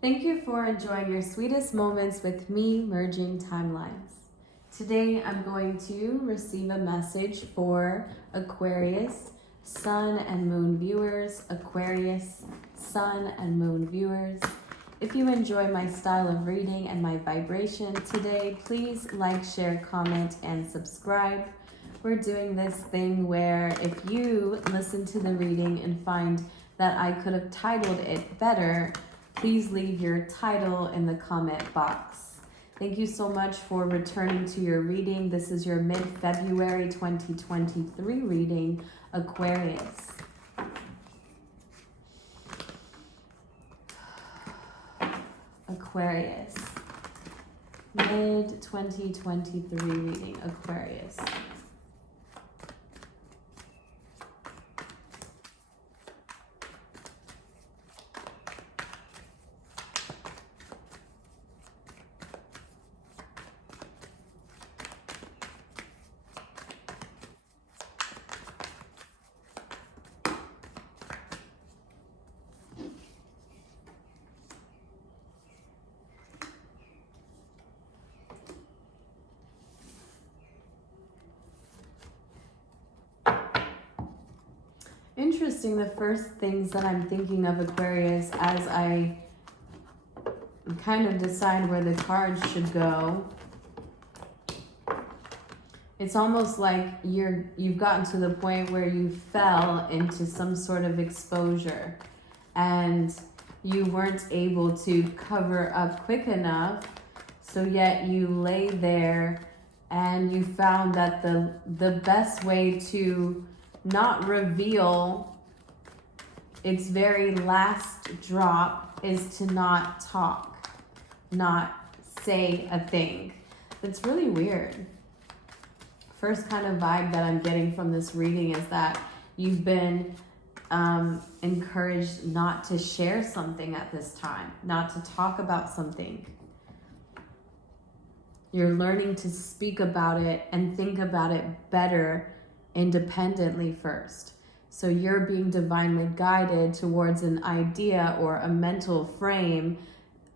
Thank you for enjoying your sweetest moments with me, merging timelines. Today I'm going to receive a message for Aquarius, Sun and Moon viewers, Aquarius, Sun and Moon viewers. If you enjoy my style of reading and my vibration today, please like, share, comment, and subscribe. We're doing this thing where if you listen to the reading and find that I could have titled it better, please leave your title in the comment box. Thank you so much for returning to your reading. This is your mid-February 2023 reading, Aquarius. Aquarius. Mid-2023 reading, Aquarius. Interesting, the first things that I'm thinking of, Aquarius, as I kind of decide where the cards should go, it's almost like you've gotten to the point where you fell into some sort of exposure and you weren't able to cover up quick enough, so yet you lay there and you found that the best way to not reveal its very last drop is to not talk, not say a thing. That's really weird. First kind of vibe that I'm getting from this reading is that you've been encouraged not to share something at this time, not to talk about something. You're learning to speak about it and think about it better independently first. So you're being divinely guided towards an idea or a mental frame.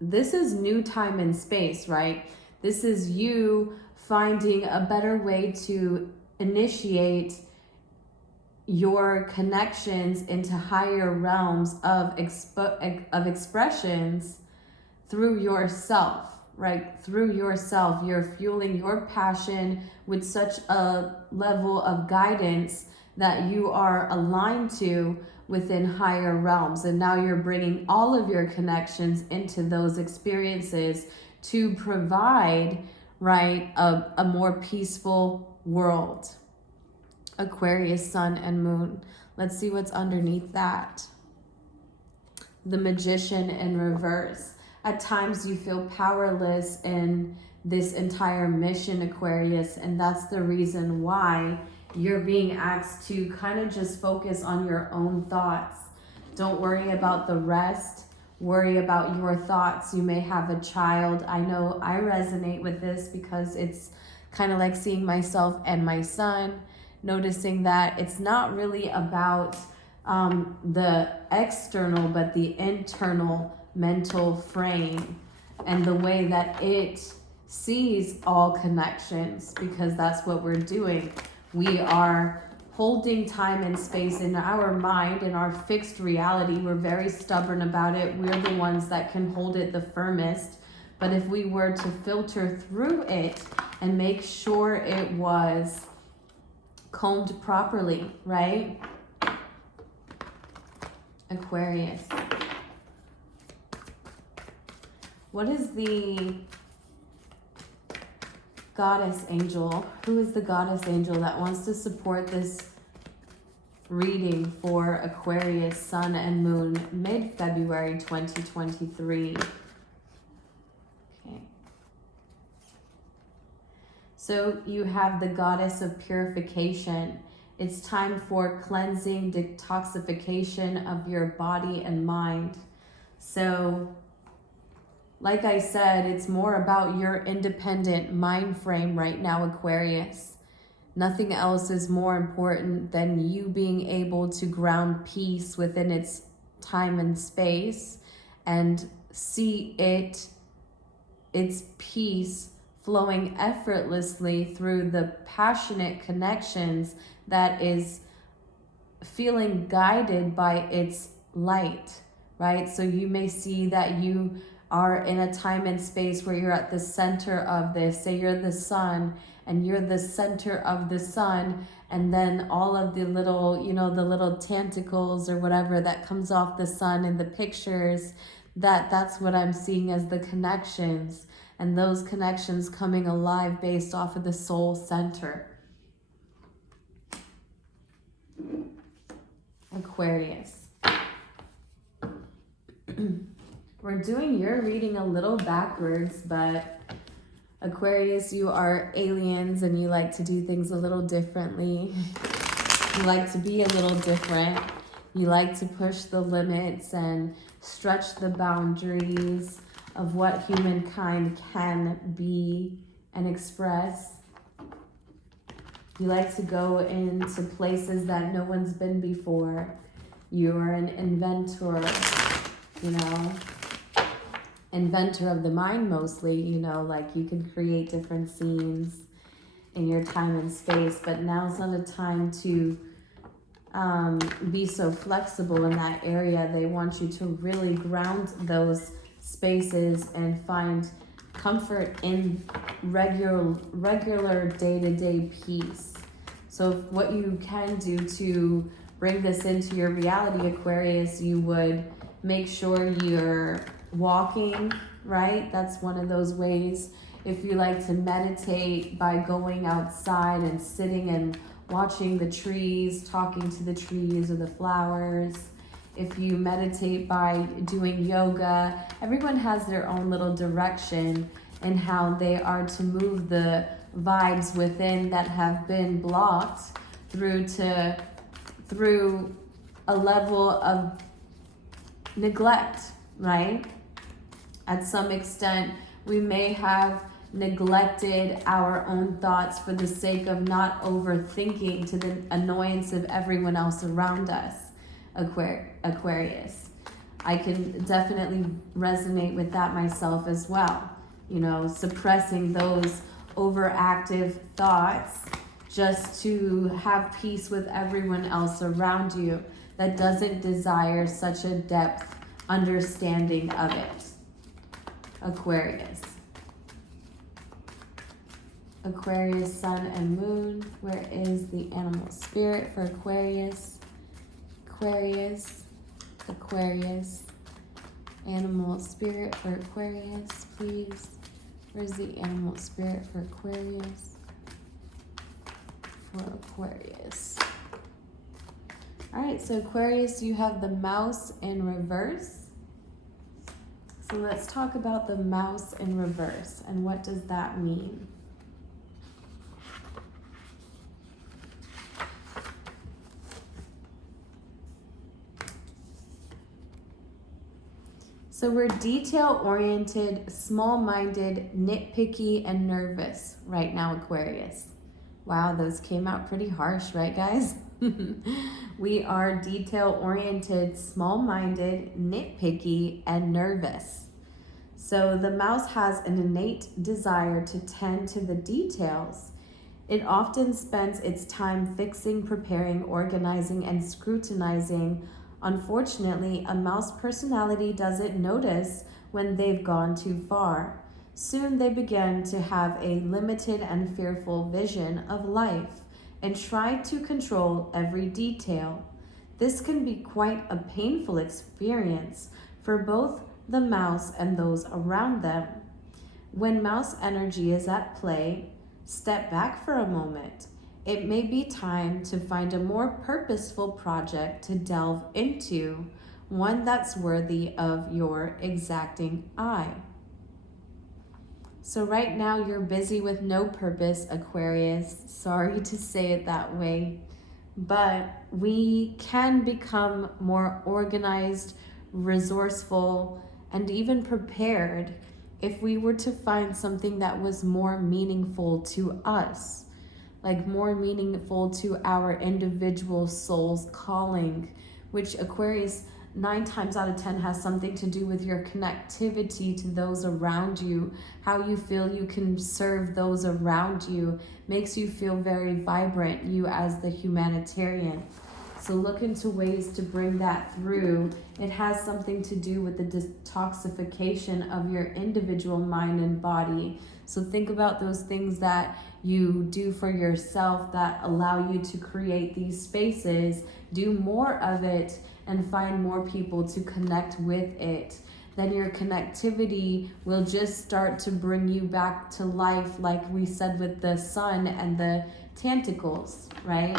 This is new time and space, right? This is you finding a better way to initiate your connections into higher realms of expressions through yourself. Right, through yourself, you're fueling your passion with such a level of guidance that you are aligned to within higher realms. And now you're bringing all of your connections into those experiences to provide, right, a more peaceful world. Aquarius, Sun and Moon. Let's see what's underneath that. The Magician in reverse. At times you feel powerless in this entire mission, Aquarius, and that's the reason why you're being asked to kind of just focus on your own thoughts. Don't worry about the rest. Worry about your thoughts. You may have a child. I know I resonate with this because it's kind of like seeing myself and my son, noticing that it's not really about the external, but the internal mental frame and the way that it sees all connections, because that's what we're doing. We are holding time and space in our mind, in our fixed reality. We're very stubborn about it. We're the ones that can hold it the firmest. But if we were to filter through it and make sure it was combed properly, right? Aquarius. What is the goddess angel? Who is the goddess angel that wants to support this reading for Aquarius, Sun and Moon, mid-February 2023? Okay. So you have the goddess of purification. It's time for cleansing, detoxification of your body and mind. So like I said, it's more about your independent mind frame right now, Aquarius. Nothing else is more important than you being able to ground peace within its time and space and see its peace flowing effortlessly through the passionate connections that is feeling guided by its light, right? So you may see that you are in a time and space where you're at the center of this. Say you're the sun and you're the center of the sun, and then all of the little, the little tentacles or whatever that comes off the sun in the pictures, that's what I'm seeing as the connections, and those connections coming alive based off of the soul center. Aquarius. We're doing your reading a little backwards, but Aquarius, you are aliens and you like to do things a little differently. You like to be a little different. You like to push the limits and stretch the boundaries of what humankind can be and express. You like to go into places that no one's been before. You're an inventor, inventor of the mind mostly, like you can create different scenes in your time and space, but now's not a time to be so flexible in that area. They want you to really ground those spaces and find comfort in regular day-to-day peace. So what you can do to bring this into your reality, Aquarius, you would make sure you're walking, right? That's one of those ways. If you like to meditate by going outside and sitting and watching the trees, talking to the trees or the flowers. If you meditate by doing yoga, everyone has their own little direction in how they are to move the vibes within that have been blocked through a level of neglect, right? At some extent, we may have neglected our own thoughts for the sake of not overthinking to the annoyance of everyone else around us, Aquarius. I can definitely resonate with that myself as well. Suppressing those overactive thoughts just to have peace with everyone else around you that doesn't desire such a depth understanding of it. Aquarius. Aquarius, sun and moon. Where is the animal spirit for Aquarius? Aquarius. Animal spirit for Aquarius, please. Where's the animal spirit for Aquarius? For Aquarius. All right, so Aquarius, you have the mouse in reverse. So let's talk about the mouse in reverse and what does that mean? So we're detail-oriented, small-minded, nitpicky, and nervous right now, Aquarius. Wow, those came out pretty harsh, right, guys? We are detail-oriented, small-minded, nitpicky, and nervous. So the mouse has an innate desire to tend to the details. It often spends its time fixing, preparing, organizing, and scrutinizing. Unfortunately, a mouse personality doesn't notice when they've gone too far. Soon they begin to have a limited and fearful vision of life and try to control every detail. This can be quite a painful experience for both the mouse and those around them. When mouse energy is at play, step back for a moment. It may be time to find a more purposeful project to delve into, one that's worthy of your exacting eye. So right now you're busy with no purpose, Aquarius. Sorry to say it that way, but we can become more organized, resourceful, and even prepared if we were to find something that was more meaningful to us. Like more meaningful to our individual soul's calling, which Aquarius, 9 times out of 10 has something to do with your connectivity to those around you, how you feel you can serve those around you, makes you feel very vibrant, you as the humanitarian. So look into ways to bring that through. It has something to do with the detoxification of your individual mind and body. So think about those things that you do for yourself that allow you to create these spaces. Do more of it and find more people to connect with it. Then your connectivity will just start to bring you back to life, like we said with the sun and the tentacles, right?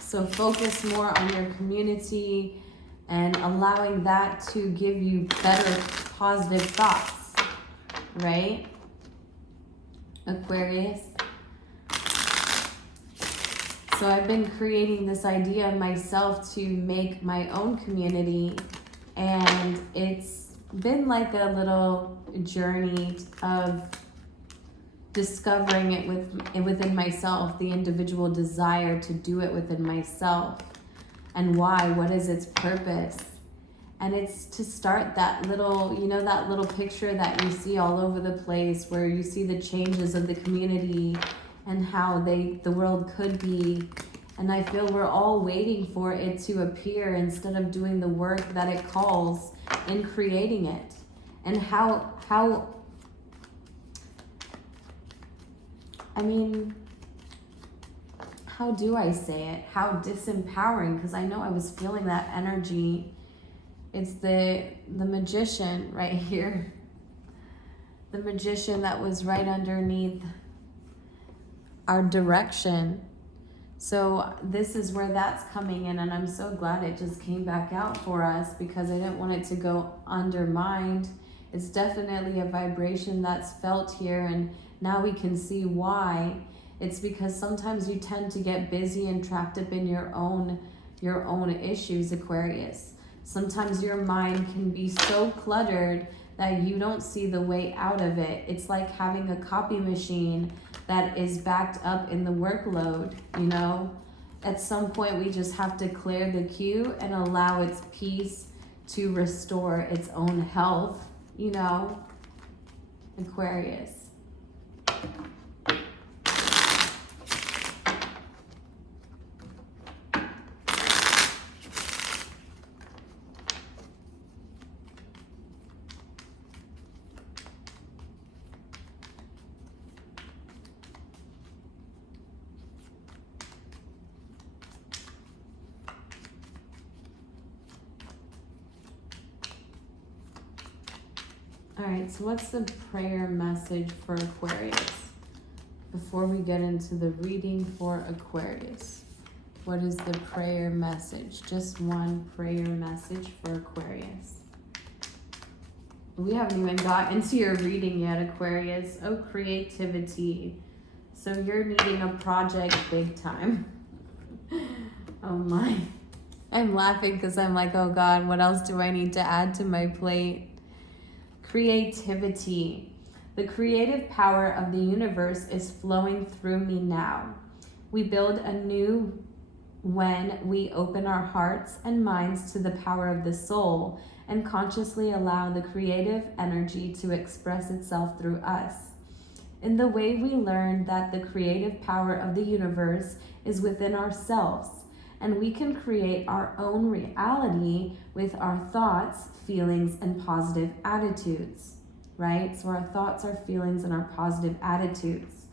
So focus more on your community and allowing that to give you better positive thoughts, right? Aquarius. So I've been creating this idea myself to make my own community, and it's been like a little journey of discovering it within myself, the individual desire to do it within myself, and why, what is its purpose. And it's to start that little, you know, that little picture that you see all over the place where you see the changes of the community and how the world could be. And I feel we're all waiting for it to appear instead of doing the work that it calls in creating it. And how do I say it? How disempowering, because I know I was feeling that energy. It's the magician right here. The magician that was right underneath our direction. So this is where that's coming in, and I'm so glad it just came back out for us because I didn't want it to go undermined. It's definitely a vibration that's felt here, and now we can see why. It's because sometimes you tend to get busy and trapped up in your own issues, Aquarius. Sometimes your mind can be so cluttered that you don't see the way out of it. It's like having a copy machine that is backed up in the workload, you know? At some point, we just have to clear the queue and allow its peace to restore its own health, you know? Aquarius. All right, so what's the prayer message for Aquarius? Before we get into the reading for Aquarius, what is the prayer message? Just one prayer message for Aquarius. We haven't even got into your reading yet, Aquarius. Oh, creativity. So you're needing a project big time. Oh my. I'm laughing because I'm like, oh God, what else do I need to add to my plate? Creativity. The creative power of the universe is flowing through me now. We build anew when we open our hearts and minds to the power of the soul and consciously allow the creative energy to express itself through us. In the way we learn that the creative power of the universe is within ourselves, and we can create our own reality with our thoughts, feelings, and positive attitudes, right? So our thoughts, our feelings, and our positive attitudes,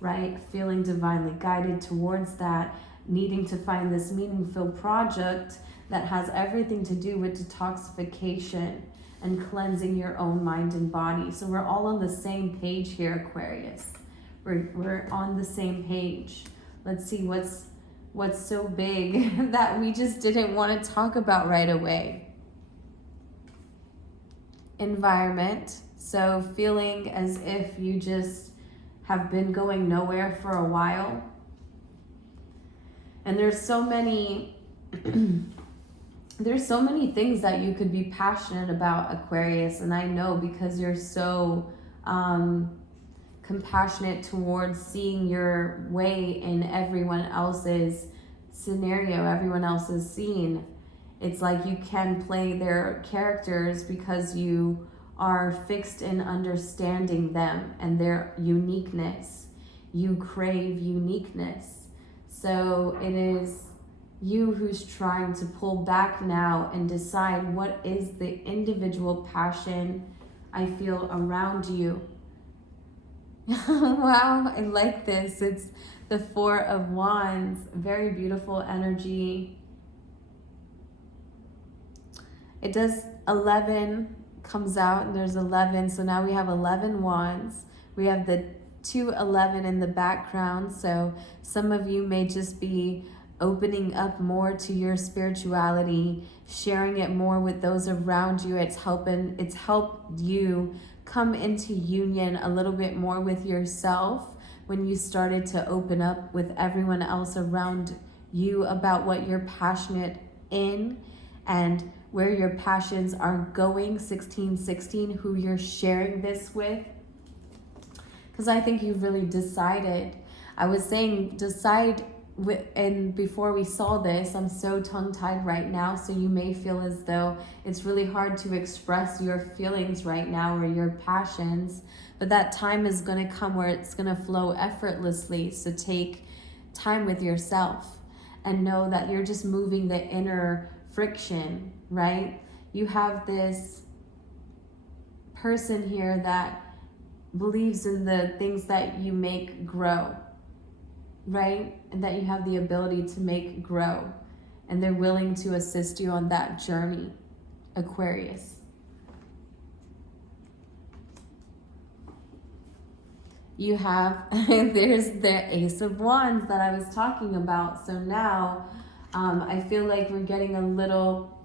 right? Feeling divinely guided towards that, needing to find this meaningful project that has everything to do with detoxification and cleansing your own mind and body. So we're all on the same page here, Aquarius. We're on the same page. Let's see what's so big that we just didn't want to talk about right away. Environment. So feeling as if you just have been going nowhere for a while. And there's so many things that you could be passionate about, Aquarius, and I know because you're so compassionate towards seeing your way in everyone else's scenario, everyone else's scene. It's like you can play their characters because you are fixed in understanding them and their uniqueness. You crave uniqueness. So it is you who's trying to pull back now and decide what is the individual passion I feel around you. Wow, I like this. It's the Four of Wands. Very beautiful energy. It does 11 comes out, and there's 11. So now we have 11 wands. We have the 211 in the background. So some of you may just be opening up more to your spirituality, sharing it more with those around you. It's helped you come into union a little bit more with yourself when you started to open up with everyone else around you about what you're passionate in and where your passions are going. 1616, who you're sharing this with. Because I think you've really decided. I was saying decide, and before we saw this, I'm so tongue-tied right now, so you may feel as though it's really hard to express your feelings right now or your passions, but that time is going to come where it's going to flow effortlessly. So take time with yourself and know that you're just moving the inner friction, right? You have this person here that believes in the things that you make grow, right? And that you have the ability to make grow, and they're willing to assist you on that journey, Aquarius. You have, there's the Ace of Wands that I was talking about. So now I feel like we're getting a little,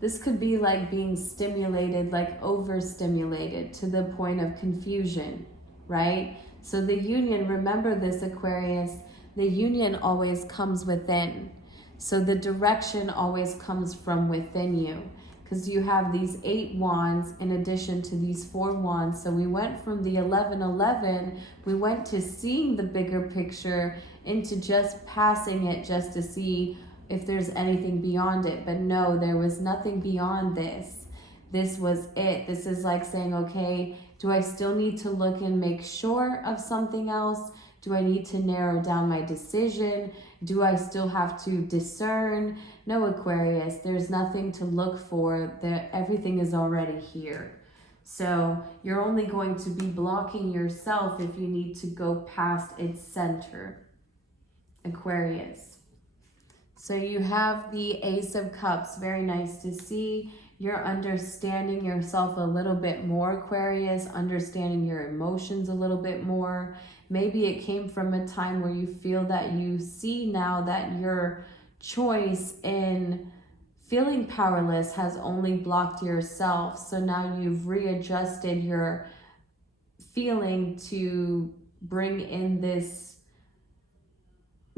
this could be like being stimulated, like overstimulated to the point of confusion, right? So the union, remember this, Aquarius, the union always comes within. So the direction always comes from within you, because you have these 8 wands in addition to these 4 wands. So we went from the 1111, we went to seeing the bigger picture into just passing it just to see if there's anything beyond it. But no, there was nothing beyond this. This was it. This is like saying, okay, do I still need to look and make sure of something else? Do I need to narrow down my decision? Do I still have to discern? No, Aquarius, there's nothing to look for. Everything is already here. So you're only going to be blocking yourself if you need to go past its center, Aquarius. So you have the Ace of Cups. Very nice to see. You're understanding yourself a little bit more, Aquarius, understanding your emotions a little bit more. Maybe it came from a time where you feel that you see now that your choice in feeling powerless has only blocked yourself. So now you've readjusted your feeling to bring in this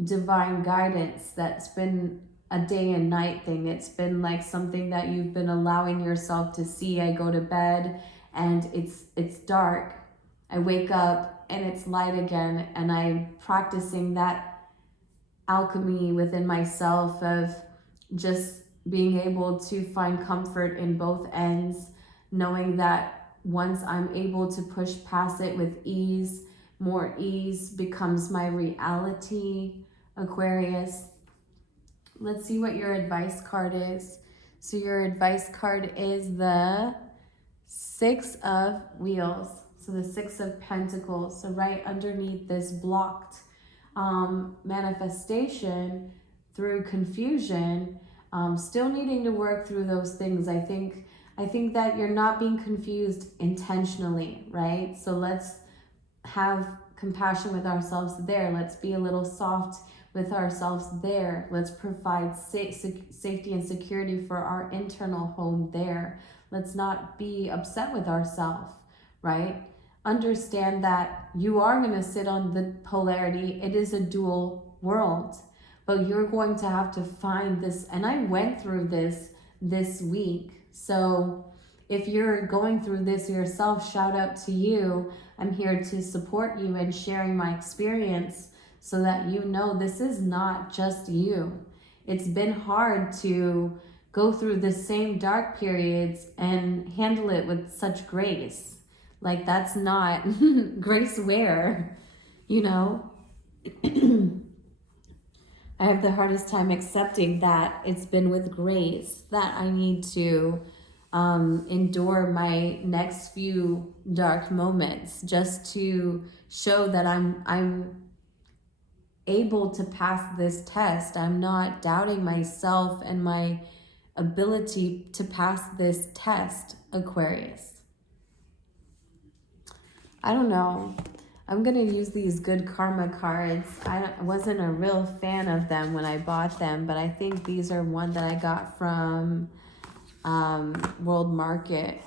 divine guidance that's been a day and night thing. It's been like something that you've been allowing yourself to see. I go to bed and it's dark. I wake up and it's light again, and I'm practicing that alchemy within myself of just being able to find comfort in both ends, knowing that once I'm able to push past it with ease, more ease becomes my reality, Aquarius. Let's see what your advice card is. So your advice card is the 6 of Wheels. So the 6 of Pentacles. So right underneath this blocked manifestation through confusion, still needing to work through those things. I think that you're not being confused intentionally, right? So let's have compassion with ourselves there. Let's be a little soft with ourselves there. Let's provide safety and security for our internal home there. Let's not be upset with ourselves, right? Understand that you are going to sit on the polarity. It is a dual world, but you're going to have to find this. And I went through this week. So if you're going through this yourself, shout out to you. I'm here to support you and sharing my experience so that you know this is not just you. It's been hard to go through the same dark periods and handle it with such grace. Like, that's not grace where, you know? I have the hardest time accepting that it's been with grace that I need to endure my next few dark moments, just to show that I'm able to pass this test. I'm not doubting myself and my ability to pass this test, Aquarius. I don't know. I'm going to use these good karma cards. I wasn't a real fan of them when I bought them, but I think these are one that I got from World Market.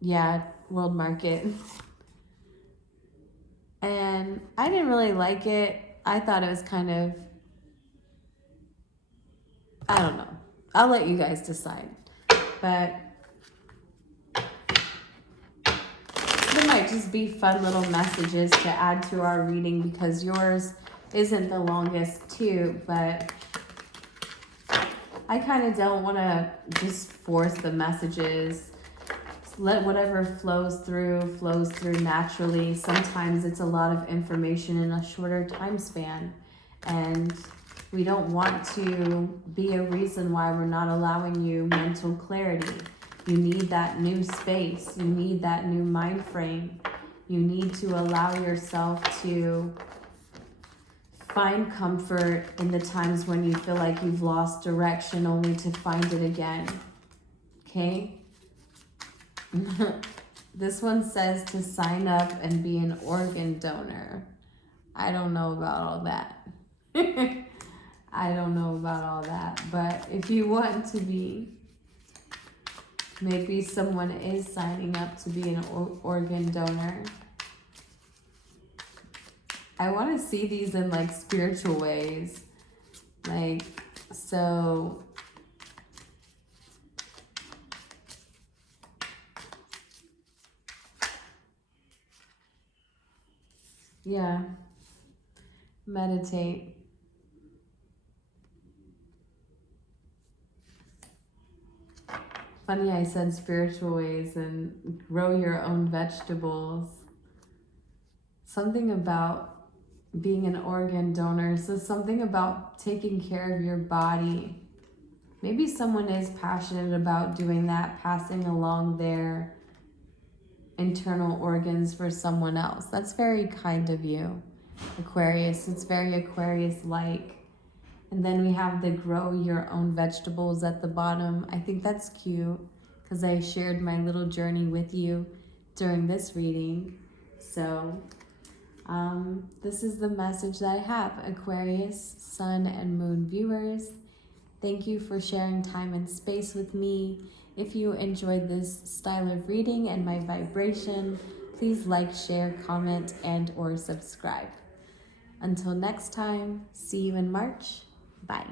Yeah, World Market. And I didn't really like it. I thought it was kind of, I don't know. I'll let you guys decide. But there might just be fun little messages to add to our reading, because yours isn't the longest too, but I kind of don't want to just force the messages. Let whatever flows through naturally. Sometimes it's a lot of information in a shorter time span, and we don't want to be a reason why we're not allowing you mental clarity. You need that new space. You need that new mind frame. You need to allow yourself to find comfort in the times when you feel like you've lost direction, only to find it again. Okay? This one says to sign up and be an organ donor. I don't know about all that. I don't know about all that. But if you want to be, maybe someone is signing up to be an organ donor. I want to see these in like spiritual ways. Like, so yeah, meditate. Funny I said spiritual ways, and grow your own vegetables. Something about being an organ donor. So something about taking care of your body. Maybe someone is passionate about doing that, passing along their internal organs for someone else. That's very kind of you, Aquarius. It's very Aquarius-like. And then we have the grow your own vegetables at the bottom. I think that's cute because I shared my little journey with you during this reading. So this is the message that I have, Aquarius, Sun, and Moon viewers. Thank you for sharing time and space with me. If you enjoyed this style of reading and my vibration, please like, share, comment, and or subscribe. Until next time, see you in March. Bye.